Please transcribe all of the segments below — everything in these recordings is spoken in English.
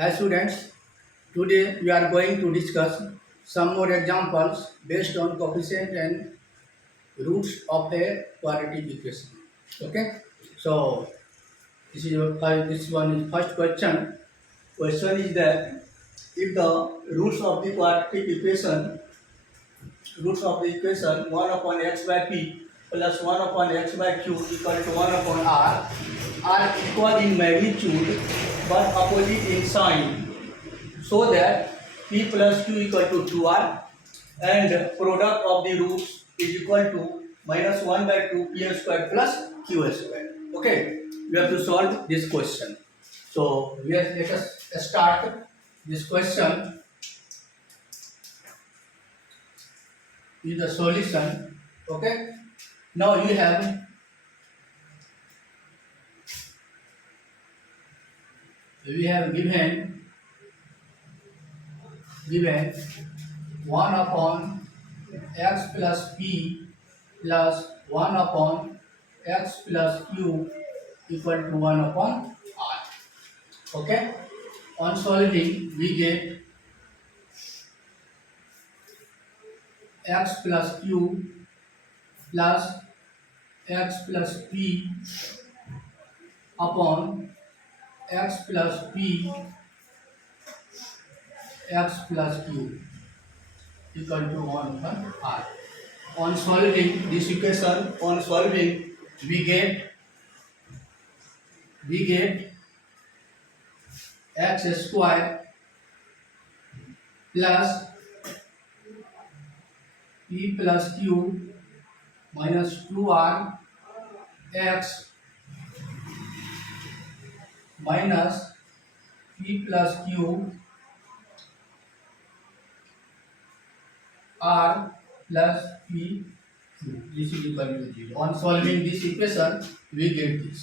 Hi students, today we are going to discuss some more examples based on coefficient and roots of a quadratic equation. Okay, so this one is first question. Question is that if the roots of the quadratic equation, one upon x by p plus one upon x by q equal to one upon r are equal in magnitude but opposite in sign, so that p plus q equal to 2r and product of the roots is equal to minus 1 by 2 p square plus q square. Okay, we have to solve this question. So let us start this question with the solution. Okay, now we have given 1 upon x plus p plus 1 upon x plus q equal to 1 upon r. Okay. On solving, we get x plus q plus x plus p upon x plus p x plus q equal to 1 upon r. On solving this equation, we get we get x square plus p plus q minus 2r x minus p plus q r plus p q. This is equal to 0. On solving this equation, we get this.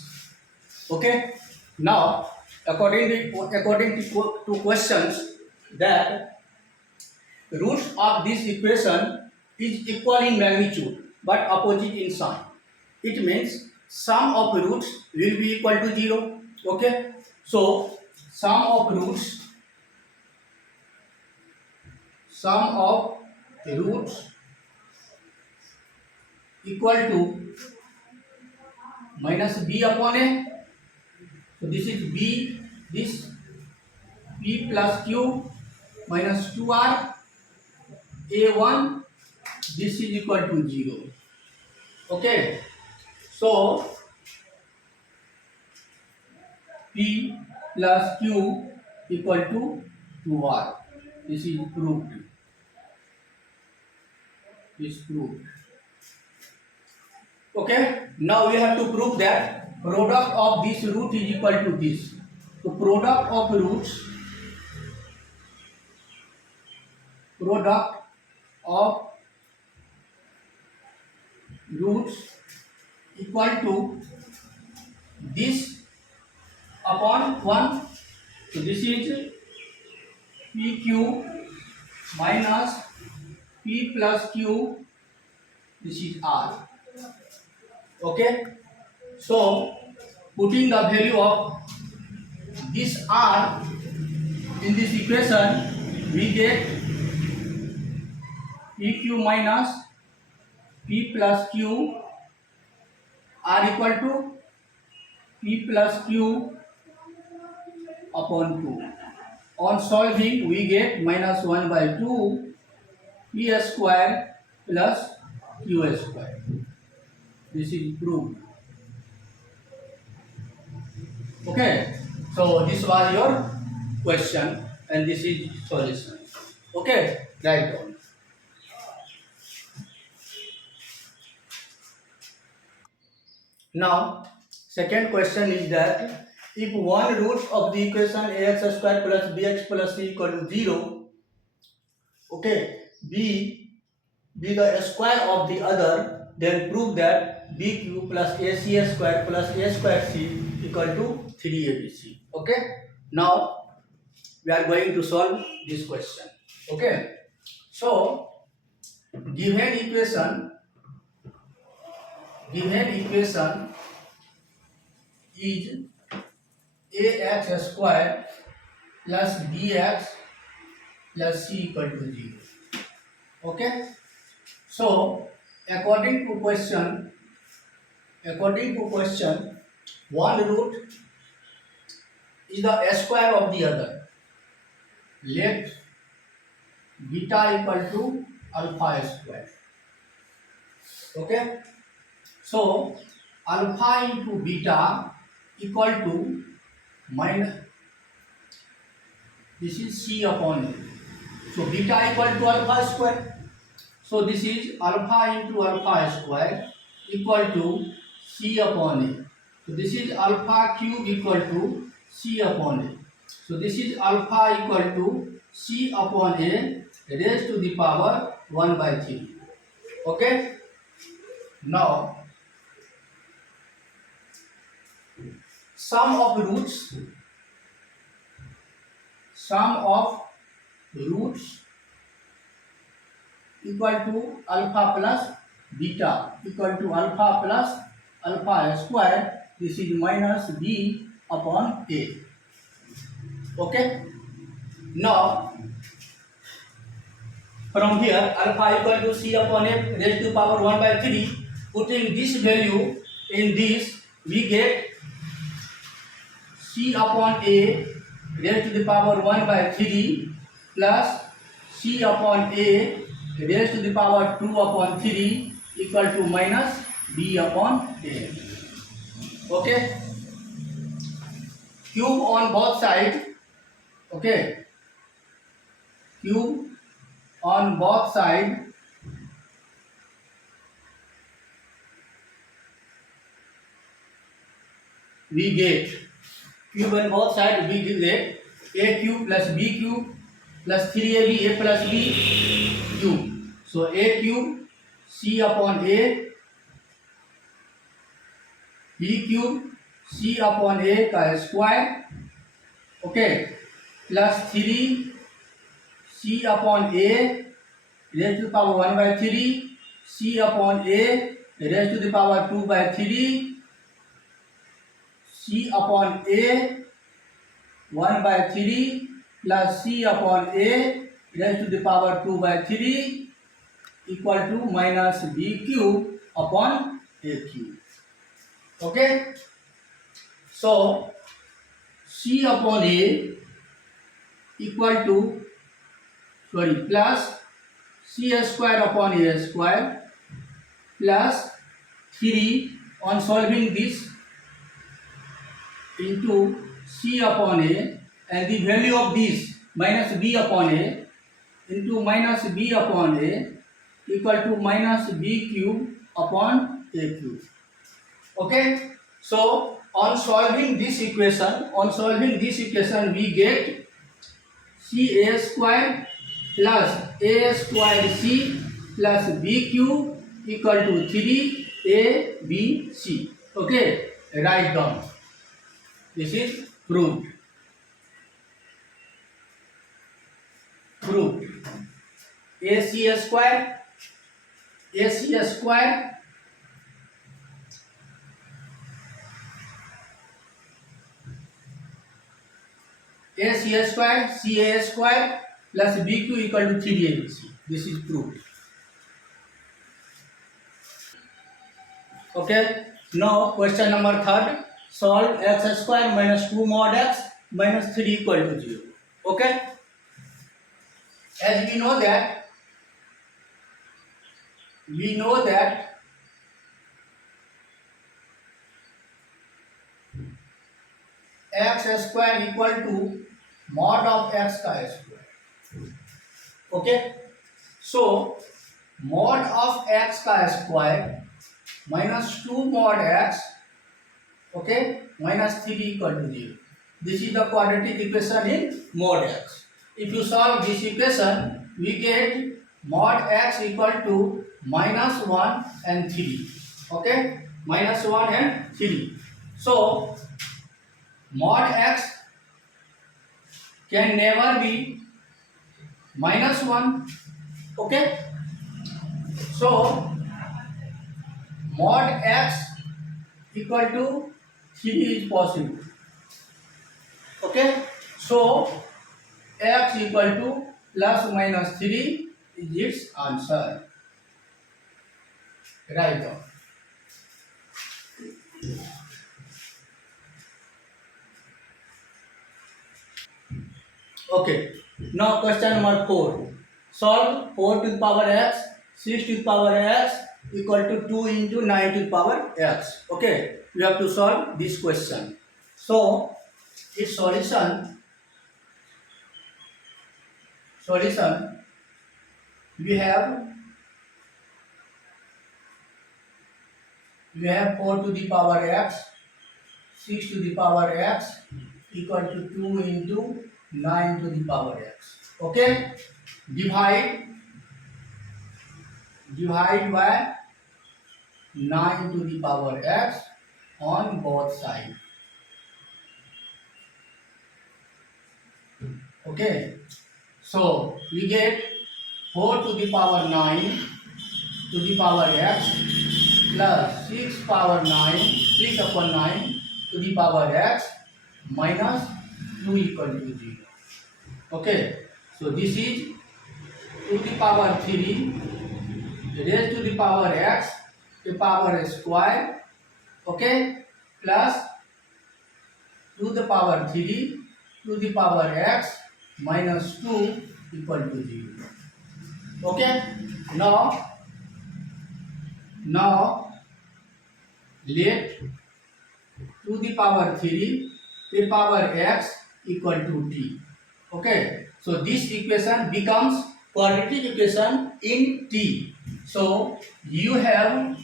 Okay. Now, according to questions, that roots of this equation is equal in magnitude but opposite in sign. It means sum of roots will be equal to 0. Okay. So sum of roots equal to minus b upon a. So this is b, this p plus q minus 2r a1, this is equal to 0. Okay. So p plus q equal to 2r. This is proved. Okay. Now we have to prove that product of this root is equal to this. So product of roots equal to this upon 1. So this is pq minus p plus q, this is r. Okay. So putting the value of this r in this equation, we get pq minus p plus q r equal to p plus q upon 2. On solving, we get minus 1 by 2 p square plus q square. This is proved. Okay. So this was your question and this is solution. Okay. Write down. Now, second question is that if one root of the equation ax square plus bx plus c equal to 0, okay, be the square of the other, then prove that bq plus ac square plus a square c equal to 3abc. Okay. Now we are going to solve this question. Okay. So given equation is ax square plus bx plus c equal to 0. Okay. So according to question, one root is the square of the other. Let beta equal to alpha square. Okay. So alpha into beta equal to minus, this is c upon a. So beta equal to alpha square. So this is alpha into alpha square equal to c upon a. So this is alpha cube equal to c upon a. So this is alpha equal to c upon a raised to the power 1 by 3. Okay. Now sum of roots equal to alpha plus beta equal to alpha plus alpha square. This is minus b upon a. Okay. Now from here alpha equal to c upon a raised to power 1 by 3. Putting this value in this, we get c upon a raised to the power 1 by 3 plus c upon a raised to the power 2 upon 3 equal to minus b upon a. Okay. Cube on both sides. Okay. Cube on both sides we get, cube on both sides we get a cube plus b cube plus 3ab a plus b cube. So a cube c upon a, b cube c upon a का square. Okay. Plus 3 c upon a raised to the power 1 by 3 c upon a raised to the power 2 by 3 c upon a 1 by 3 plus c upon a raised to the power 2 by 3 equal to minus b cube upon a cube. Okay. So c upon a equal to plus c square upon a square plus 3 on solving this into c upon a, and the value of this minus b upon a into minus b upon a equal to minus b cube upon a cube. Okay. So on solving this equation we get c a square plus a square c plus b cube equal to 3 a b c. Okay. Write down. This is proved. AC square CA square plus BQ equal to 3ABC. This is proved. Okay. Now question number 3. Solve x square minus 2 mod x minus 3 equal to 0. Okay. As we know that x square equal to mod of x square. Okay. So mod of x square minus 2 mod x, okay, minus 3 equal to 0. This is the quadratic equation in mod x. If you solve this equation, we get mod x equal to minus 1 and 3. Okay, minus 1 and 3. So mod x can never be minus 1. Okay. So mod x equal to 3 is possible. Okay. So x equal to plus minus 3 is its answer. Write down. Okay. Now question number 4. Solve 4 to the power x, 6 to the power x equal to 2 into 9 to the power x. Okay. You have to solve this question. So, its solution we have 4 to the power x, 6 to the power x equal to 2 into 9 to the power x. Okay. Divide by 9 to the power x on both sides. Okay. So we get 4 to the power 9 to the power x plus 6 power 9, 6 upon 9 to the power x minus 2 equal to 0. Okay. So this is 2 to the power 3 raised to the power x to the power square. Okay. Plus 2 to the power 3 to the power x minus 2 equal to 0. Okay. Now let 2 to the power 3 to the power x equal to t. Okay. So this equation becomes quadratic equation in t. So you have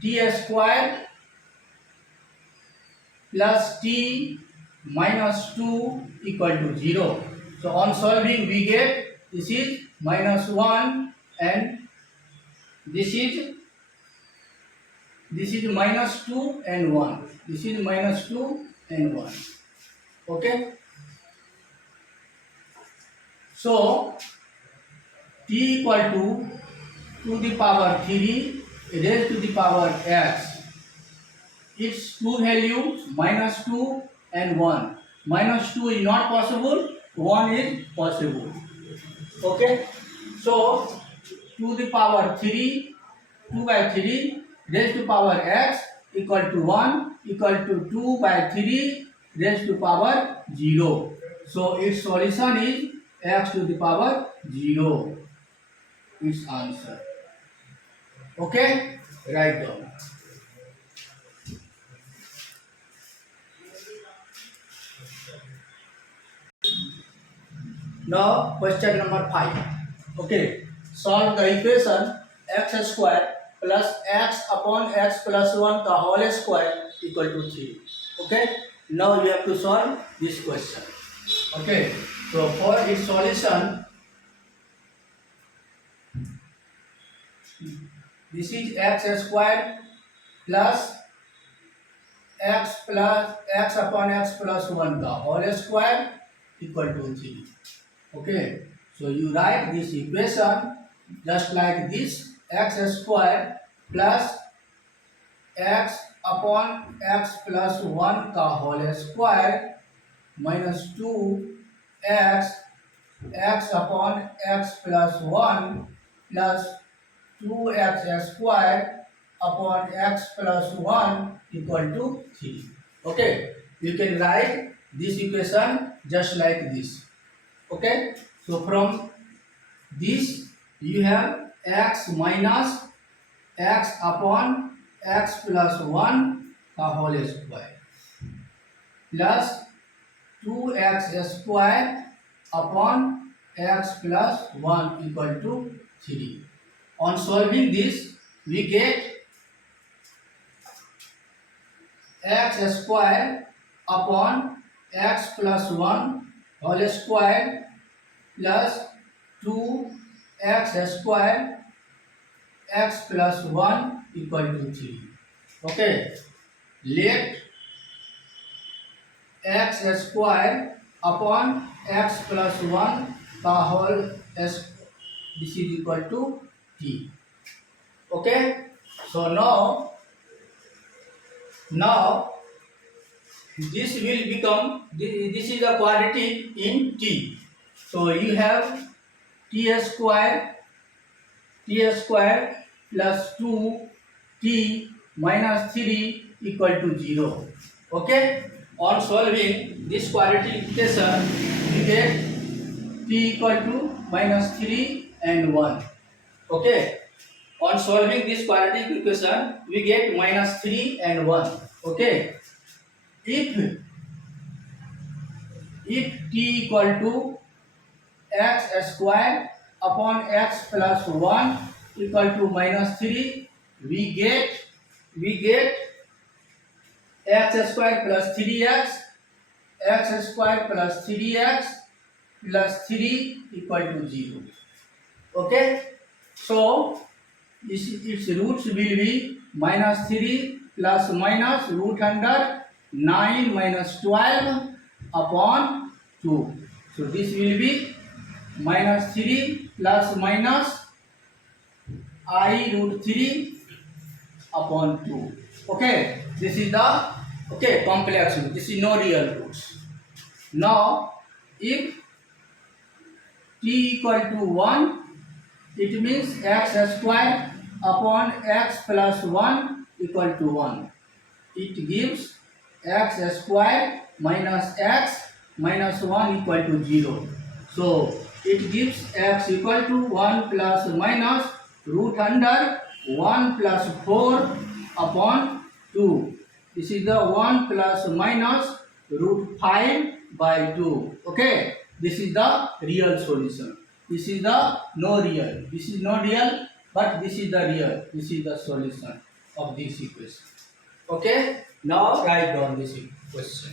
t square plus t minus 2 equal to 0. So on solving we get this is minus 1 and this is minus 2 and 1. This is minus 2 and 1. Okay. So t equal to the power 3 raised to the power x. Its two values minus 2 and 1. Minus 2 is not possible, 1 is possible. Okay. So 2 to the power 3, 2 by 3 raised to power x equal to 1 equal to 2 by 3 raised to power 0. So its solution is x to the power 0. Its answer. Okay. Write down. Now question number 5. Okay. Solve the equation x square plus x upon x plus 1 the whole square equal to 3. Okay. Now you have to solve this question. Okay. So for its solution, this is x square plus x upon x plus 1 the whole square equal to 3. Okay. So you write this equation just like this, x square plus x upon x plus 1 का whole square minus 2x x upon x plus 1 plus 2x square upon x plus 1 equal to 3. Okay, you can write this equation just like this. Okay, so from this you have x minus x upon x plus 1 का whole square plus 2x square upon x plus 1 equal to 3. On solving this, we get x square upon x plus 1 whole square plus 2x square x plus 1 equal to 3. Okay. Let x square upon x plus 1 का whole this is equal to t. Okay. So now this will become, this is a quadratic in t. So you have t square plus 2t minus 3 equal to 0. Okay. On solving this quadratic equation, we get t equal to minus 3 and 1. Okay. On solving this quadratic equation, we get minus 3 and 1. Okay. If t equal to x square upon x plus 1 equal to minus 3, we get x square plus 3x, x square plus 3x plus 3 equal to 0. Okay. So its roots will be minus 3 plus minus root under 9 minus 12 upon 2. So this will be minus 3 plus minus I root 3 upon 2. Okay, this is the complex root. This is no real roots. Now, if t equal to 1, it means x square upon x plus 1 equal to 1. It gives x square minus x minus 1 equal to 0. So it gives x equal to 1 plus minus root under 1 plus 4 upon 2. This is the 1 plus minus root 5 by 2. Okay. This is the real solution. This is the no real. This is no real, but this is the real. This is the solution of this equation. Okay. Now write down this question.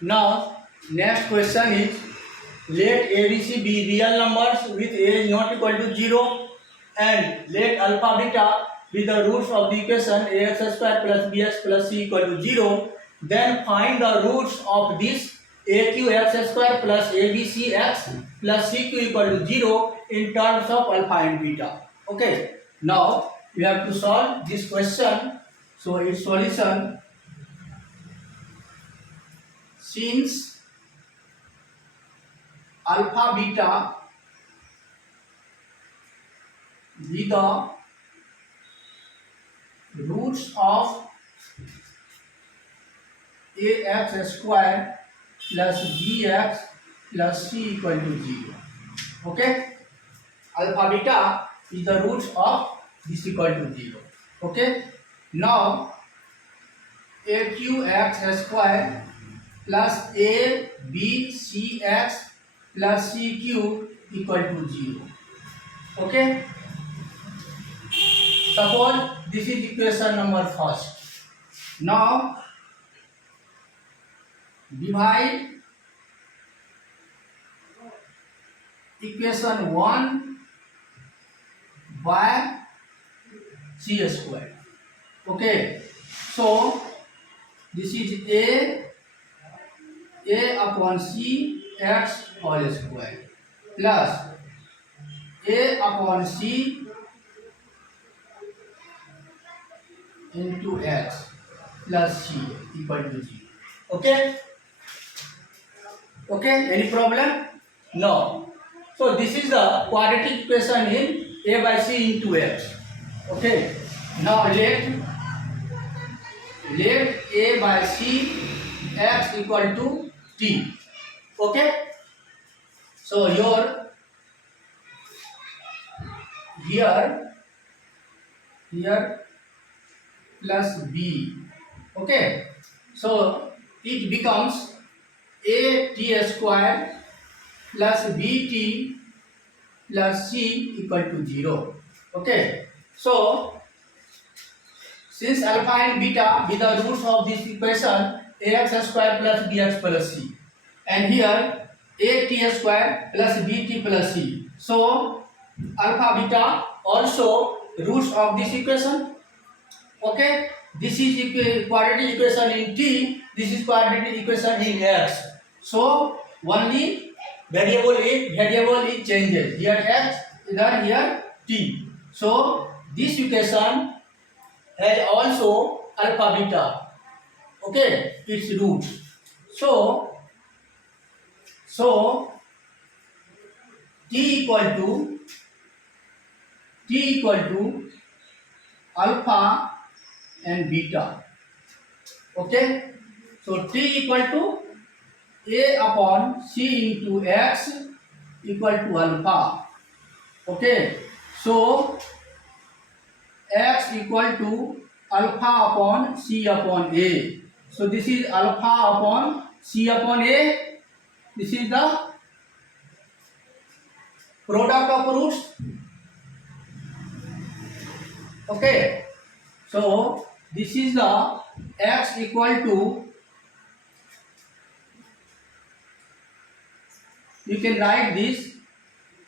Now, next question is, let ABC be real numbers with age not equal to 0 and let alpha beta be the roots of the equation ax square plus bx plus c equal to 0. Then find the roots of this aqx square plus abcx plus cq equal to 0 in terms of alpha and beta. Okay. Now, we have to solve this question. So, its solution, since alpha beta be the roots of ax square plus bx plus c equal to 0. Okay. Alpha beta is the roots of this equal to 0. Okay. Now aqx square plus abcx plus cq equal to 0. Okay. Suppose this is equation number first. Now divide equation 1 by c square. Okay. So this is a upon c x whole square plus a upon c into x plus c equal to 0. Okay. Okay. Any problem? No. So this is the quadratic equation in a by c into x. Okay. Now let a by c x equal to t. Okay. So here plus b. Okay. So it becomes a t square plus bt plus c equal to 0. Okay. So since alpha and beta be the roots of this equation ax square plus bx plus c, and here a t square plus bt plus c. So alpha beta also roots of this equation. Okay, this is quadratic equation in t, this is quadratic equation in x. So only variable is changes, here x, here t. So this equation has also alpha beta, okay, its roots. So t equal to alpha and beta. Okay, so t equal to a upon c into x equal to alpha. Okay, so x equal to alpha upon c upon a. So this is alpha upon c upon a. This is the product of roots. Okay, so this is the x equal to, you can write this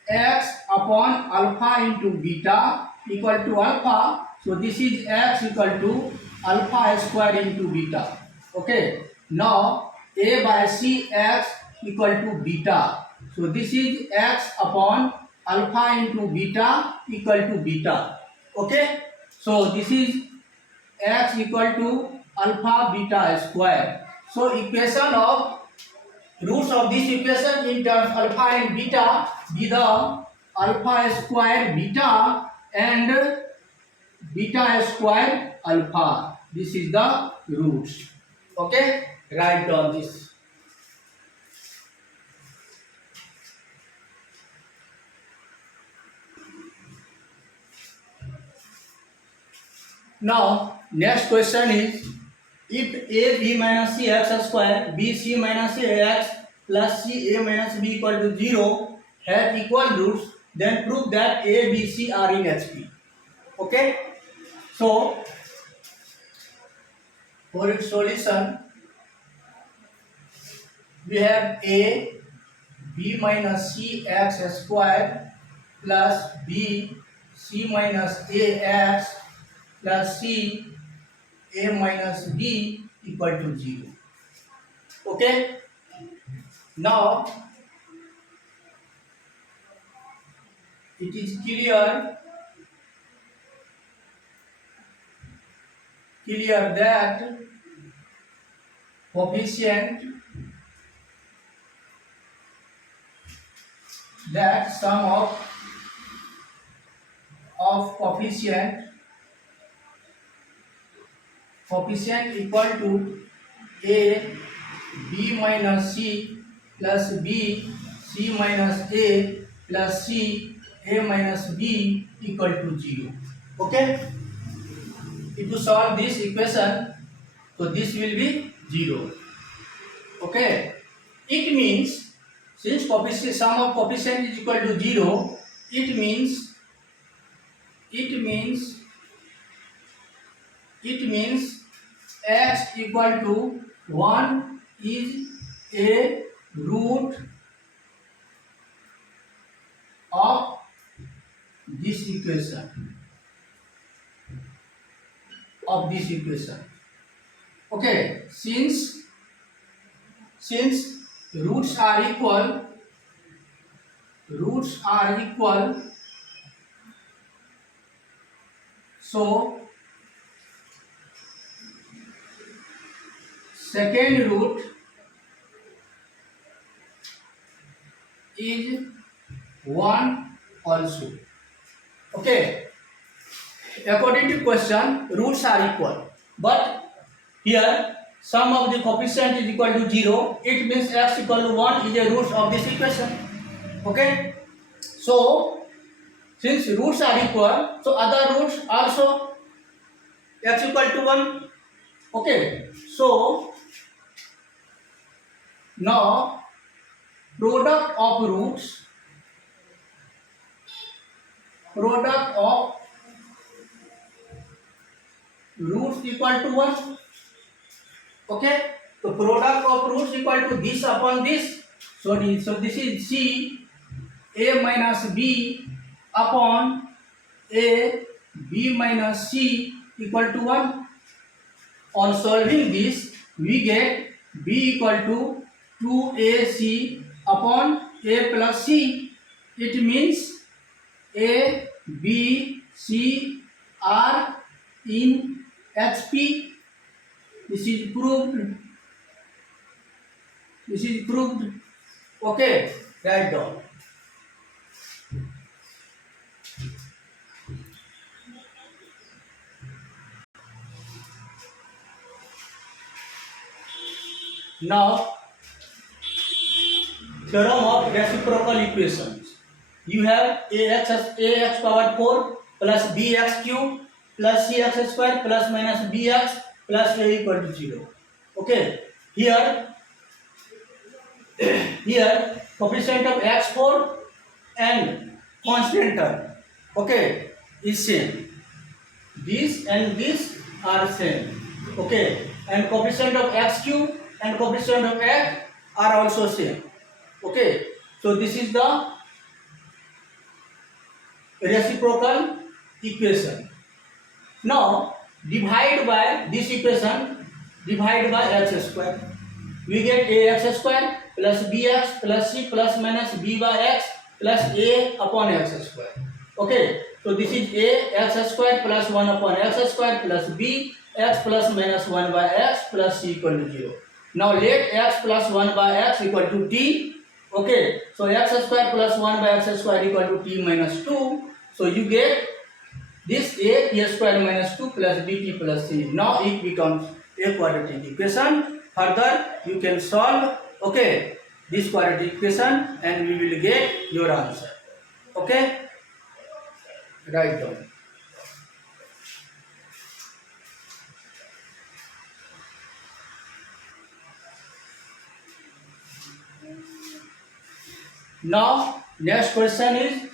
x upon alpha into beta equal to alpha. So this is x equal to alpha square into beta. Okay, now a by c x equal to beta. So this is x upon alpha into beta equal to beta. Okay, so this is x equal to alpha beta square. So equation of roots of this equation in terms alpha and beta be the alpha square beta and beta square alpha. This is the roots. Okay, write down this. Now next question is, if a b minus c x square b c minus a x plus c a minus b equal to 0 has equal roots, then prove that a b c are in HP. Okay, so for its solution we have a b minus c x square plus b c minus a x plus c a minus b equal to 0. Okay, now it is clear that coefficient, that sum of coefficient equal to a b minus c plus b c minus a plus c a minus b equal to 0. Okay, if you solve this equation, so this will be 0. Okay, it means since coefficient, sum of coefficient is equal to 0, it means x equal to 1 is a root of this equation. Okay, since roots are equal, so second root is 1 also. Okay, according to question, roots are equal, but here sum of the coefficient is equal to 0. It means x equal to 1 is a root of this equation. Okay, so since roots are equal, so other roots also x equal to 1. Okay, so now product of roots equal to 1. Okay, so product of roots equal to this upon this. So this is c a minus b upon a b minus c equal to 1. On solving this, we get b equal to 2ac upon a plus c. It means a, b, c are in HP. This is proved. This is proved. Okay, write down. Now, theorem of reciprocal equations. You have ax power 4 plus bx cube plus cx square plus minus bx plus a equal to 0. Okay, here coefficient of x4 and constant term, okay, is same. This and this are same. Okay, and coefficient of x cube and coefficient of x are also same. Okay, so this is the reciprocal equation. Now divide by this equation, divide by x square. We get ax square plus bx plus c plus minus b by x plus a upon x square. Okay, so this is a x square plus 1 upon x square plus b x plus minus 1 by x plus c equal to 0. Now let x plus 1 by x equal to t. Okay, so x square plus 1 by x square equal to t minus 2. So you get this a t square minus 2 plus bt plus c. Now it becomes a quadratic equation. Further you can solve, okay, this quadratic equation and we will get your answer. Okay, write down. Now next question is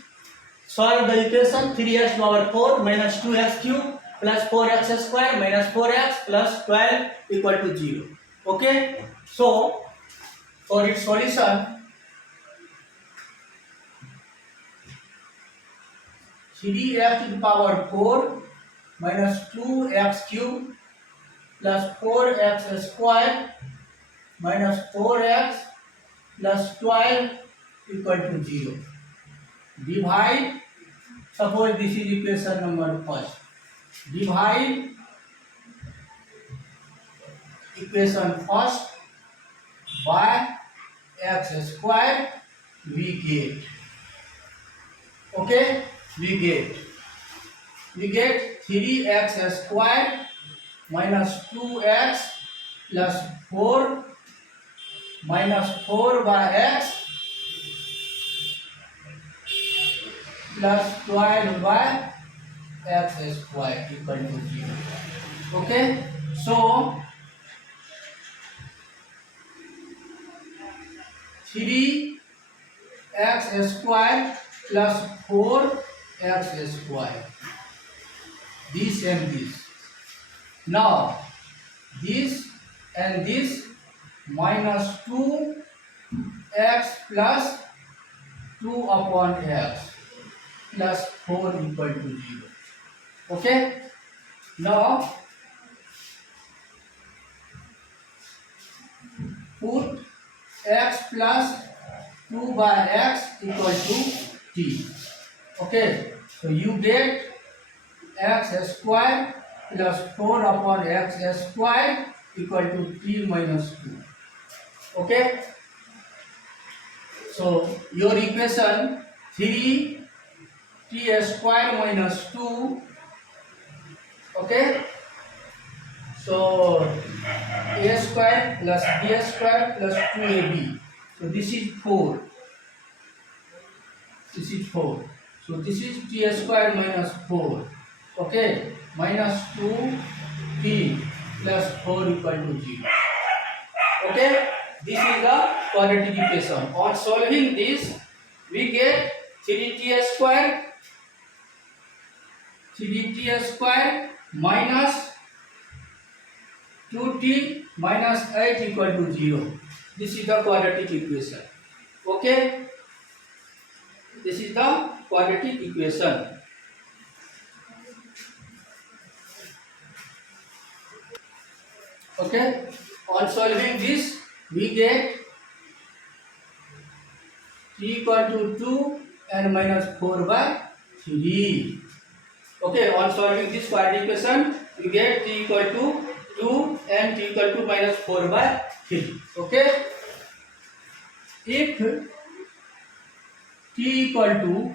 solve the equation 3x power 4 minus 2x cube plus 4x square minus 4x plus 12 equal to 0. Okay, so for its solution, 3x to the power 4 minus 2x cube plus 4x square minus 4x plus 12 equal to 0. Divide, suppose this is equation number first. Divide equation first by x square, we get, okay, we get 3x square minus 2x plus 4 minus 4 by x plus 12 by x square equal to 0. Okay, so 3x square plus 4x square, this and this. Now this and this minus 2x plus 2 upon x plus 4 equal to 0. Okay, now put x plus 2 by x equal to t. Okay, so you get x square plus 4 upon x square equal to t minus 2. Okay, so your equation 3t square minus 2. Okay, so a square plus b square plus 2ab. So this is 4. This is 4. So this is t square minus 4. Okay, minus 2t plus 4 equal to 0. Okay, this is the quadratic equation. On solving this, we get 3t square minus 2t minus 8 equal to 0. This is the quadratic equation. Okay, this is the quadratic equation. Okay, on solving this, we get t equal to 2 and minus 4 by 3. Okay, on solving this quadratic equation, we get t equal to 2 and t equal to minus 4 by 3. Okay, if t equal to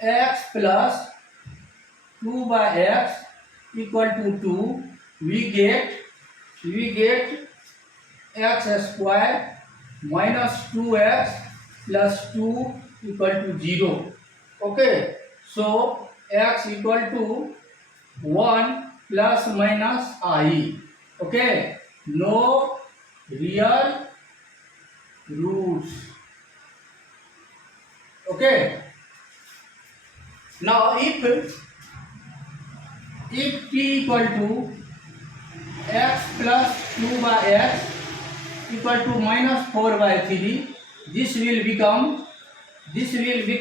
x plus 2 by x equal to 2, we get x square minus 2x plus 2 equal to 0. Okay, so x equal to 1 plus minus I. Okay, no real roots. Okay, now if t equal to x plus 2 by x equal to minus 4 by 3, this will become 3x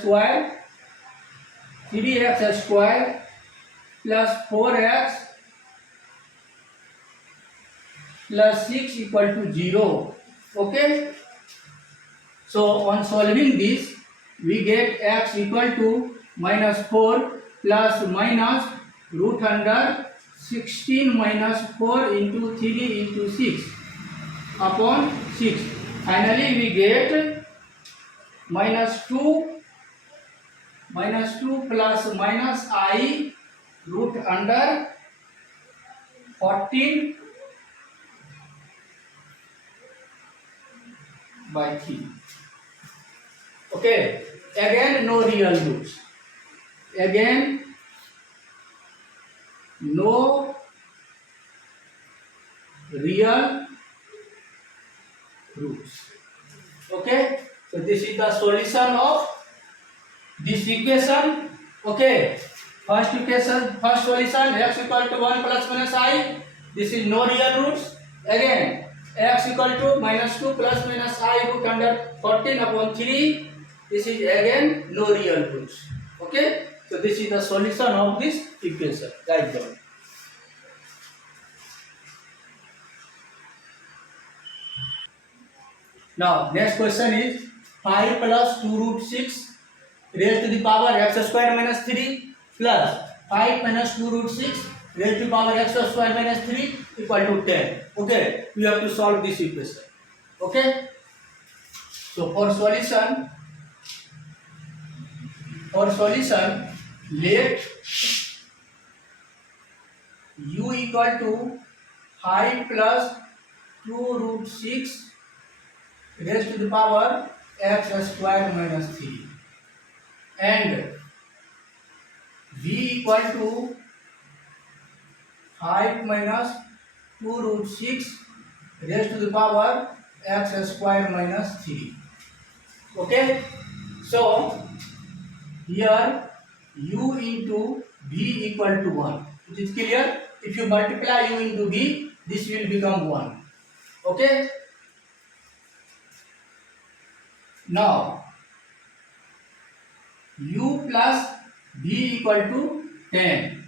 square plus 4x plus 6 equal to 0. Okay, so on solving this, we get x equal to minus 4 plus minus root under 16 minus 4 into 3 into 6 upon 6. Finally, we get minus 2 plus minus I root under 14 by 3. Okay, again no real roots. Again no real roots. Okay, so this is the solution of this equation. Okay, first solution, x equal to 1 plus minus I. This is no real roots. Again, x equal to minus 2 plus minus I root under 14 upon 3. This is again no real roots. Okay, so this is the solution of this equation. Write down. Now, next question is 5 plus 2 root 6 raised to the power x square minus 3 plus 5 minus 2 root 6 raised to the power x square minus 3 equal to 10. Okay, we have to solve this equation. Okay, so for solution, let u equal to 5 plus 2 root 6 raised to the power x square minus 3 and v equal to 5 minus 2 root 6 raised to the power x square minus 3. Okay, so here u into v equal to 1. It is clear? If you multiply u into v, this will become 1. Okay, now u plus v equal to 10.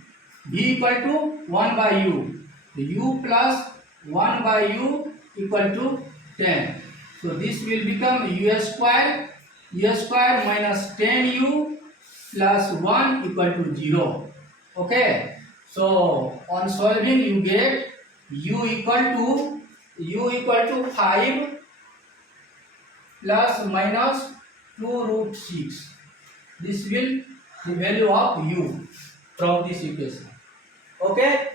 V equal to 1 by u. U plus 1 by u equal to 10. So this will become u square minus 10u plus 1 equal to 0. Okay, so on solving you get u equal to 5 plus minus 2 root 6. This will the value of u from this equation. Okay,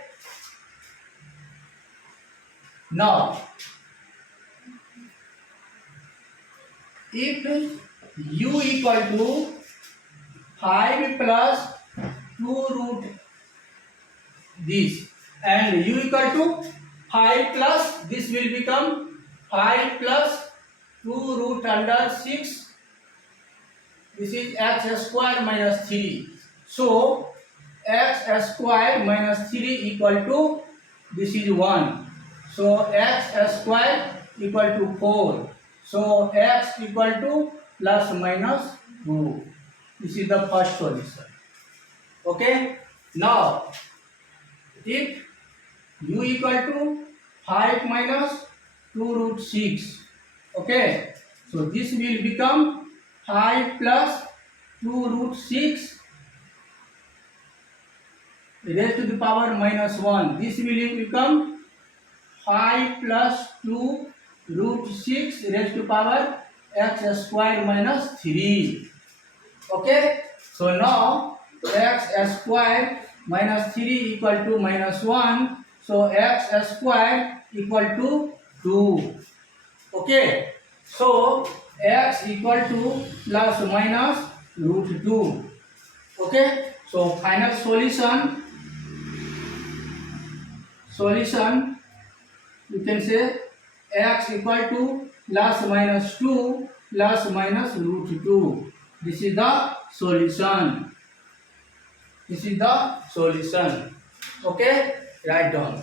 now if u equal to 5 plus 2 root this and u equal to 5 plus this will become 5 plus 2 root under 6. This is x square minus 3. So x square minus 3 equal to, this is 1. So x square equal to 4. So x equal to plus minus 2. This is the first solution. Okay. Now if u equal to 5 minus 2 root 6. Okay, so this will become 5 plus 2 root 6 raised to the power minus 1. This will become 5 plus 2 root 6 raised to power x square minus 3. Okay, so now x square minus 3 equal to minus 1. So x square equal to 2. Okay, so x equal to plus minus root 2. Okay, so final solution you can say x equal to plus minus 2 plus minus root 2. This is the solution. This is the solution. Okay, write down.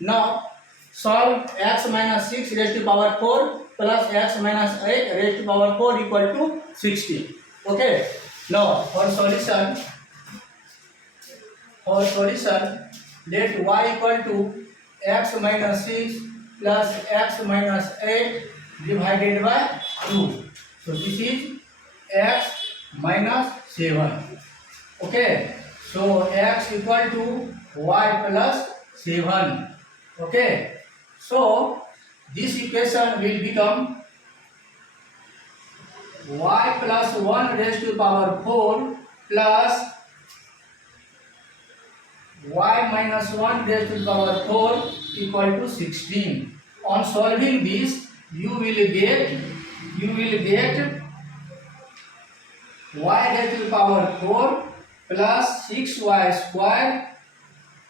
Now solve x minus 6 raised to power 4 plus x minus 8 raised to power 4 equal to 60. Okay, now for solution let y equal to x minus 6 plus x minus 8 divided by 2. So this is x minus 7. Okay, so x equal to y plus 7. Okay, so this equation will become y plus 1 raised to power 4 plus y minus 1 raised to power 4 equal to 16. On solving this, you will get y raised to power 4 plus 6y square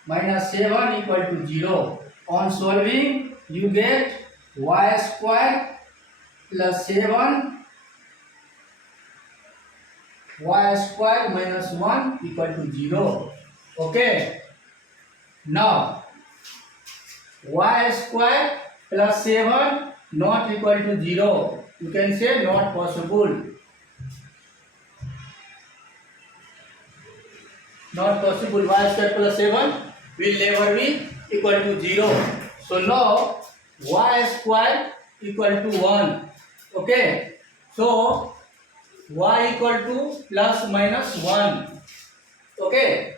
minus 7 equal to 0. On solving, you get y square plus 7 y square minus 1 equal to 0. Okay. Now, y square plus 7 not equal to 0. You can say not possible. Not possible. Y square plus 7 will never be equal to 0. So now y square equal to 1. Okay. So y equal to plus minus 1. Okay.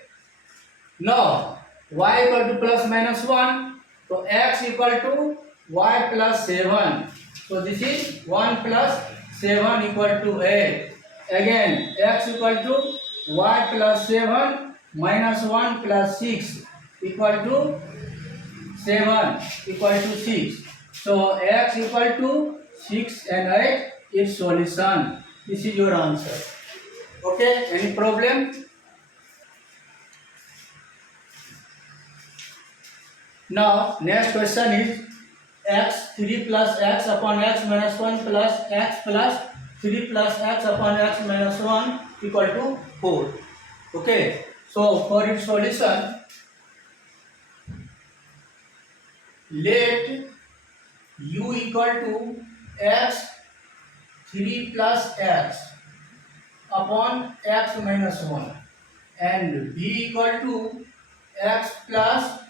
Now y equal to plus minus 1. So x equal to y plus 7. So this is 1 plus 7 equal to 8. Again x equal to y plus 7 minus 1 plus 6 equal to 7 equal to 6. So x equal to 6 and 8 is solution. This is your answer. Okay, any problem? Now next question is x 3 plus x upon x minus 1 plus x plus 3 plus x upon x minus 1 equal to 4. Okay, so for its solution, let u equal to x 3 plus x upon x minus 1 and b equal to x plus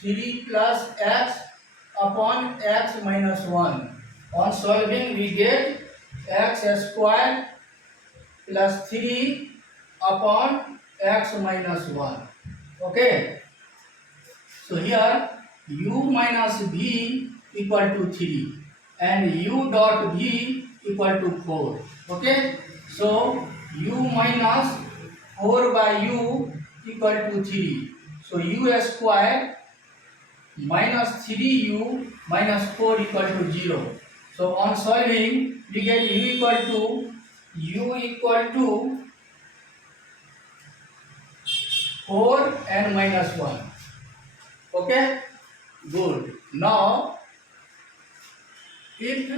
3 plus x upon x minus 1. On solving, we get x square plus 3 upon x minus 1. Okay. So here u minus v equal to 3 and u dot v equal to 4. Okay. So u minus 4 by u equal to 3. So u square minus 3u minus 4 equal to 0. So on solving, we get u equal to 4 and minus 1. Okay, good. Now if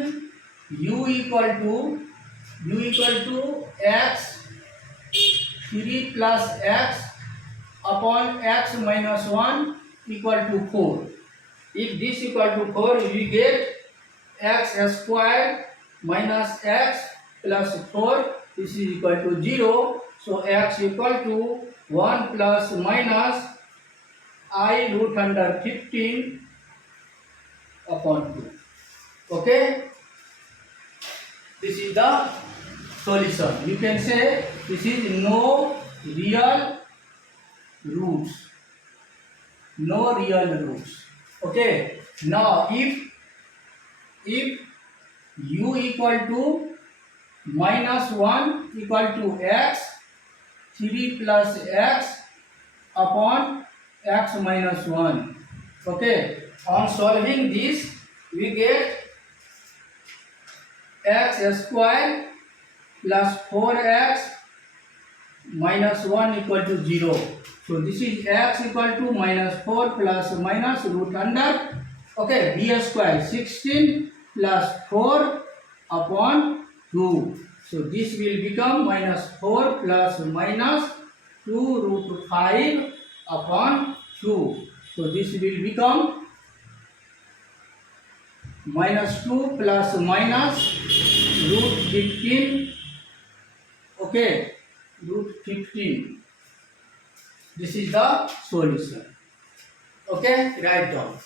u equal to x 3 plus x upon x minus 1 equal to 4. If this equal to 4, we get x square minus x plus 4. This is equal to 0. So x equal to 1 plus minus I root under 15 upon 2. Okay, this is the solution. You can say this is no real roots. No real roots. Okay, now if u equal to -1 equal to x 3 plus x upon x minus 1. Okay, on solving this we get x square plus 4x minus 1 equal to 0. So this is x equal to -4 plus minus root under, okay, b square 16 plus 4 upon 2. So this will become -4 plus minus 2 root 5 upon 2. So this will become -2 plus minus root 15. Okay, root 15. This is the solution. Okay, write down.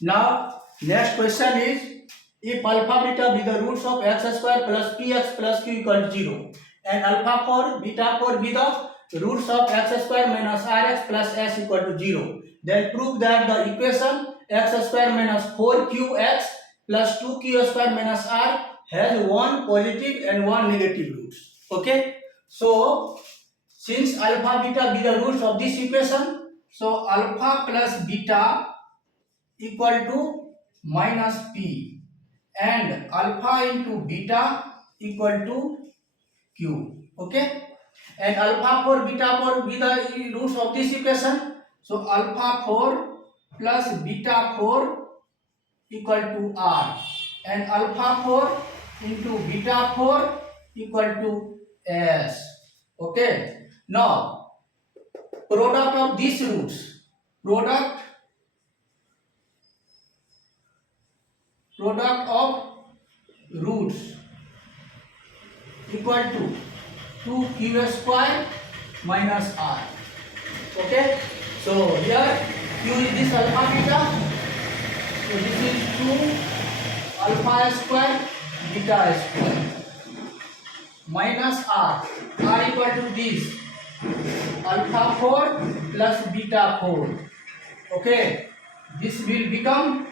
Now, next question is, if alpha beta be the roots of x square plus px plus q equal to 0, and alpha 4 beta 4 be the roots of x square minus rx plus s equal to 0, then prove that the equation x square minus 4qx plus 2q square minus r has one positive and one negative roots. Okay, so since alpha beta be the roots of this equation, so alpha plus beta equal to minus p and alpha into beta equal to q. Okay, and alpha 4 beta 4 be the roots of this equation, so alpha 4 plus beta 4 equal to r and alpha 4 into beta 4 equal to s. Okay, now product of these roots, product of roots equal to 2q square minus r. Okay, so here q is this alpha beta, so this is 2 alpha square beta square minus r equal to this alpha 4 plus beta 4. Okay, this will become,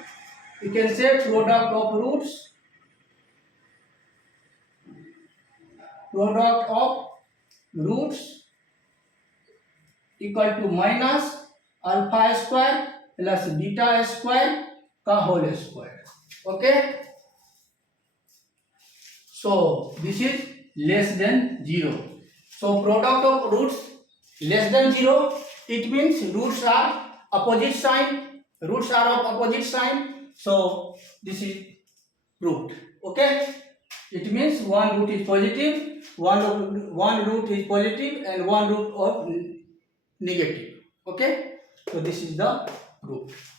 you can say, product of roots equal to minus alpha square plus beta square का whole square. Okay, so this is less than 0. So product of roots less than 0, it means roots are opposite sign, roots are of opposite sign, so this is proved. Okay, it means one root is positive, one root is positive and one root of negative. Okay, so this is the proof.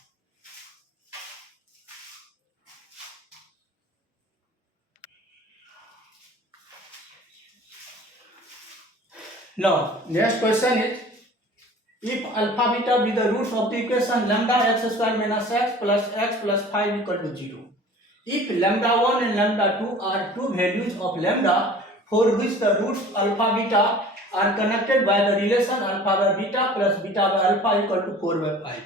Now next question is, if alpha beta be the roots of the equation lambda x square minus x plus 5 equal to 0, if lambda 1 and lambda 2 are two values of lambda for which the roots alpha beta are connected by the relation alpha by beta plus beta by alpha equal to 4 by 5,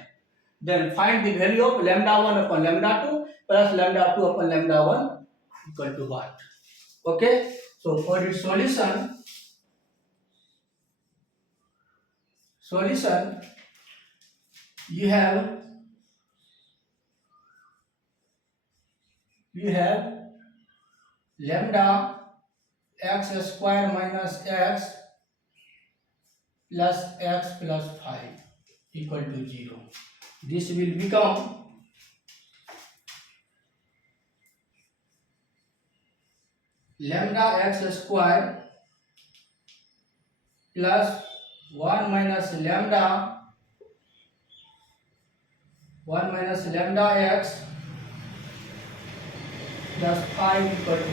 then find the value of lambda 1 upon lambda 2 plus lambda 2 upon lambda 1 equal to what? Okay, so for its solution you have lambda x square minus x plus x plus 5 equal to 0. This will become lambda x square plus 1 minus lambda x plus phi equal to 0.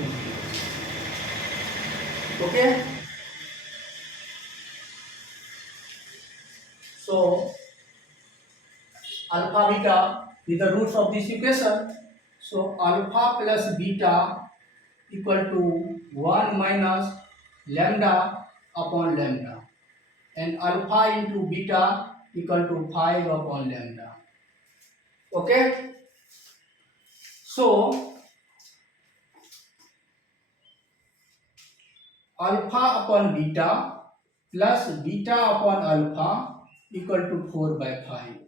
Okay. So alpha beta is the roots of this equation. So alpha plus beta equal to 1 minus lambda upon lambda, and alpha into beta equal to 5 upon lambda. Okay. So alpha upon beta plus beta upon alpha equal to 4 by 5.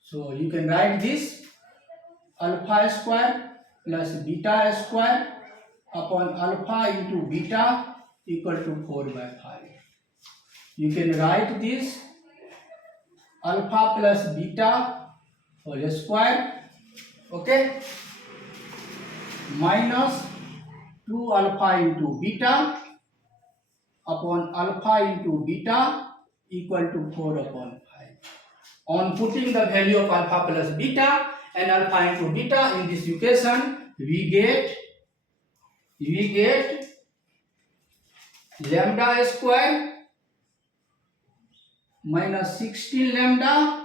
So you can write this alpha square plus beta square upon alpha into beta equal to 4 by 5. You can write this alpha plus beta whole square, okay, minus 2 alpha into beta upon alpha into beta equal to 4 upon 5. On putting the value of alpha plus beta and alpha into beta in this equation, we get lambda square minus 16 lambda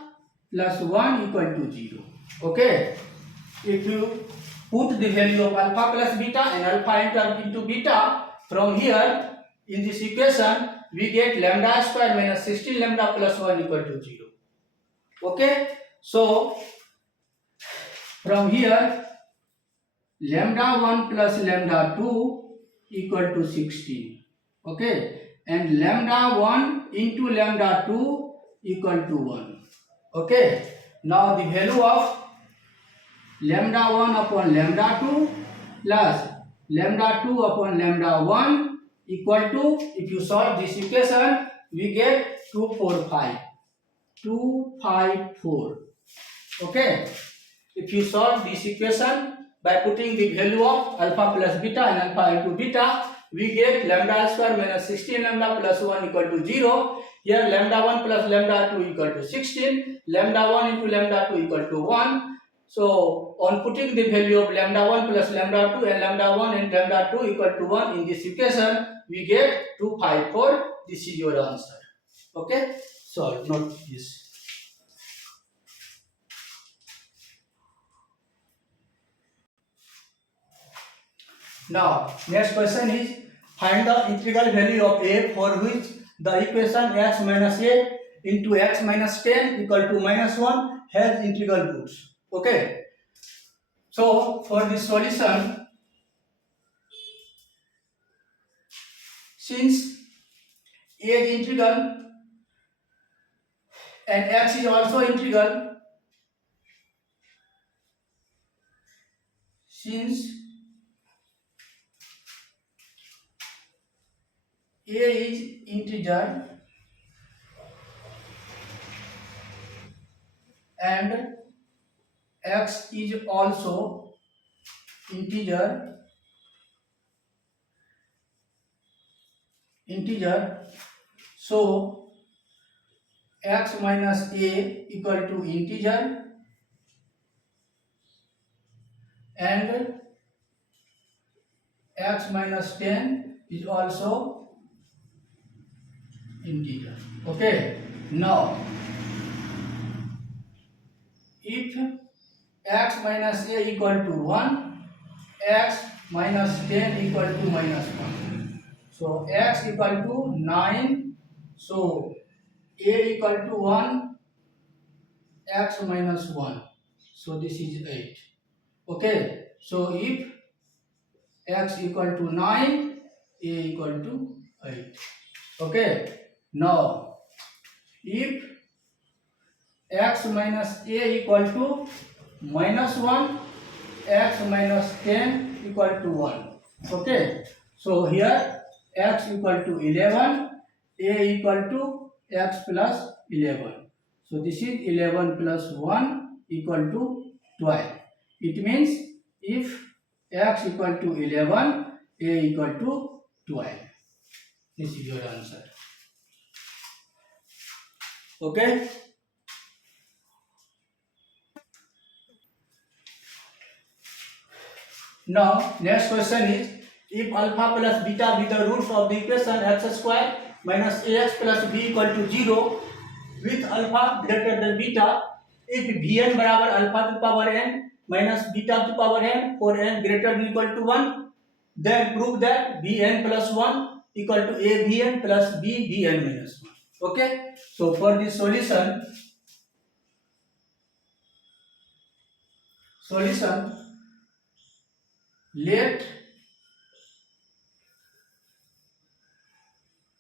plus 1 equal to 0. Okay. If you put the value of alpha plus beta and alpha into beta from here in this equation, we get lambda square minus 16 lambda plus 1 equal to 0. Okay. So from here lambda 1 plus lambda 2 equal to 16. Okay. And lambda 1 into lambda 2 equal to 1. Okay. Now the value of lambda 1 upon lambda 2 plus lambda 2 upon lambda 1 equal to, if you solve this equation, we get 245. 254. Okay. If you solve this equation by putting the value of alpha plus beta and alpha into beta, we get lambda square minus 16 lambda plus 1 equal to 0. Here lambda 1 plus lambda 2 equal to 16. Lambda 1 into lambda 2 equal to 1. So on putting the value of lambda 1 plus lambda 2 and lambda 1 and lambda 2 equal to 1 in this equation, we get 254. This is your answer. Okay. So note this. Now, next question is find the integral value of a for which the equation x minus a into x minus 10 equal to minus 1 has integral roots. Okay. So, for this solution, since a is integral and x is also integral, since a is integer and x is also integer, so x minus a equal to integer and x minus 10 is also integer. Okay. Now, if x minus a equal to 1, x minus 10 equal to minus 1. So x equal to 9. So a equal to 1, x minus 1. So this is 8. Okay. So if x equal to 9, a equal to 8. Okay. Now, if x minus a equal to minus 1, x minus 10 equal to 1. Okay. So here x equal to 11, a equal to x plus 11. So this is 11 plus 1 equal to 12. It means if x equal to 11, a equal to 12. This is your answer. Okay. Now next question is, if alpha plus beta be the roots of the equation x square minus ax plus b equal to 0 with alpha greater than beta, if Vn बराबर alpha to the power n minus beta to the power n for n greater than equal to 1, then prove that Vn plus 1 equal to a Vn plus b Vn minus 1. Okay, so for this solution let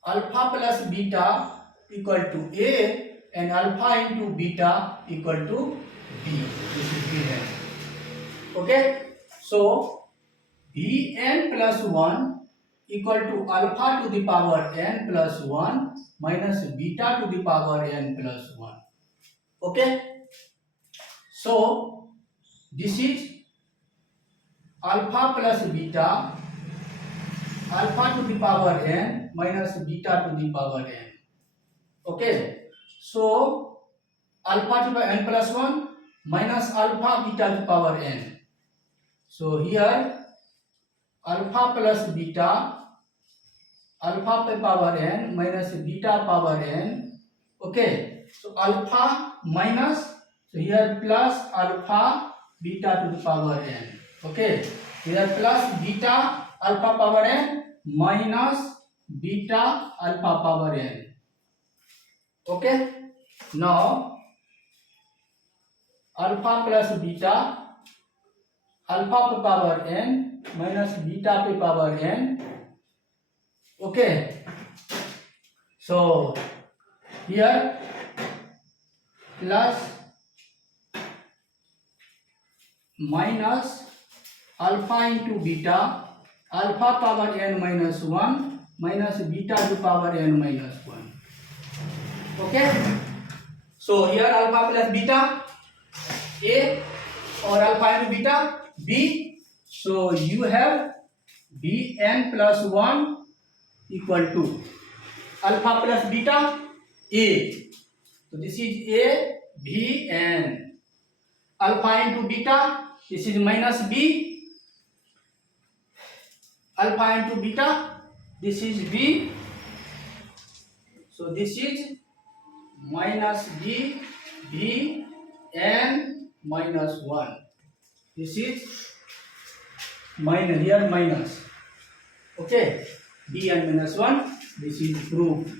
alpha plus beta equal to a and alpha into beta equal to b. This is Vn. Okay, so Vn plus 1 equal to alpha to the power n plus 1 minus beta to the power n plus 1. Okay, so this is alpha plus beta, alpha to the power n minus beta to the power n. Okay, so alpha to the n plus 1 minus alpha beta to the power n. So here alpha plus beta, alpha to the power n minus beta power n. Okay, so alpha minus, so here plus alpha beta to the power n. Okay, here plus beta alpha power n minus beta alpha power n. Okay, now alpha plus beta, alpha to the power n minus beta to the power n. Okay, so here plus minus alpha into beta, alpha power n minus 1 minus beta to power n minus 1. Okay, so here alpha plus beta a or alpha into beta b, so you have bn plus 1 equal to alpha plus beta a, so this is a bn, alpha into beta, this is minus b, alpha into beta, this is b, so this is minus b, b n minus 1, this is minus, here minus. Okay, b n minus 1, this is proved.